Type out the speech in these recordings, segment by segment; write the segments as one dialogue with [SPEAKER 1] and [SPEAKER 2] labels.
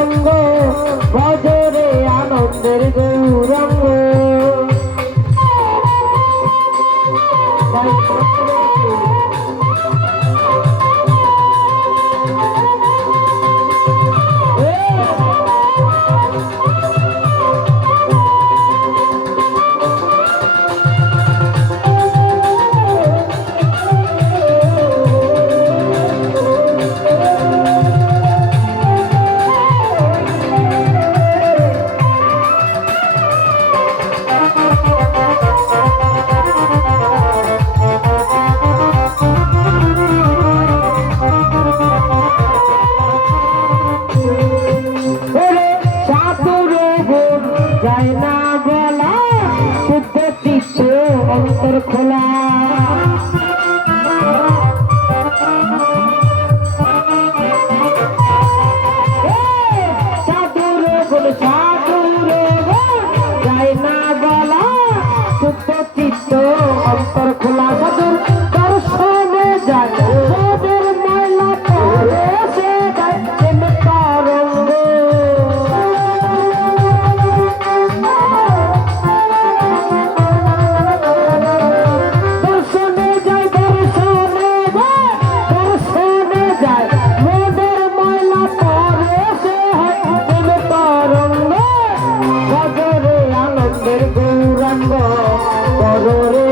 [SPEAKER 1] সঙ্গ বজরে আনন্দের Gouranga. Coca-Cola. Gauranga গজরে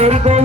[SPEAKER 1] baby, good.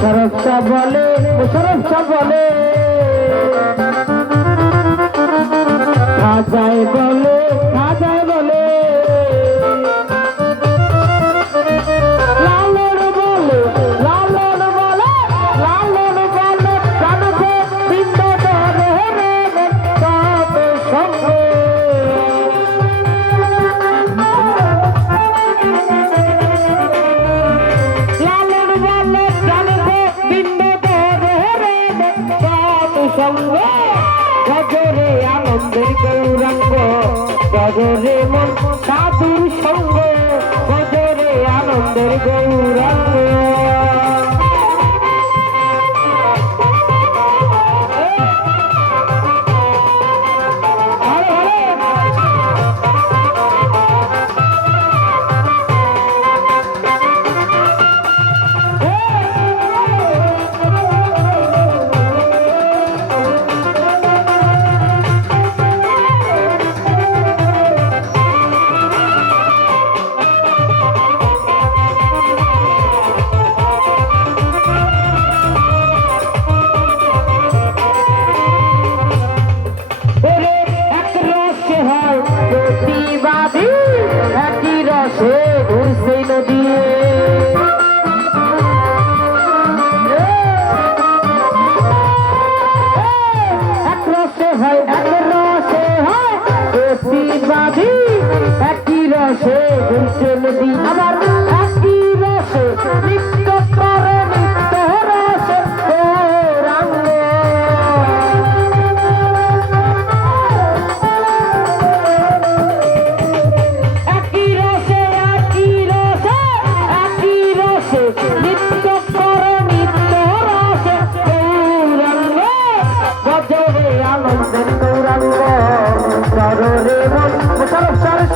[SPEAKER 1] Mosharraf Shah বলে মোশারফ শাহ বলে। খাজায় বলে সাধের গৌরাঙ্গ সাধুর সঙ্গ Oh! Muharrem Sarıç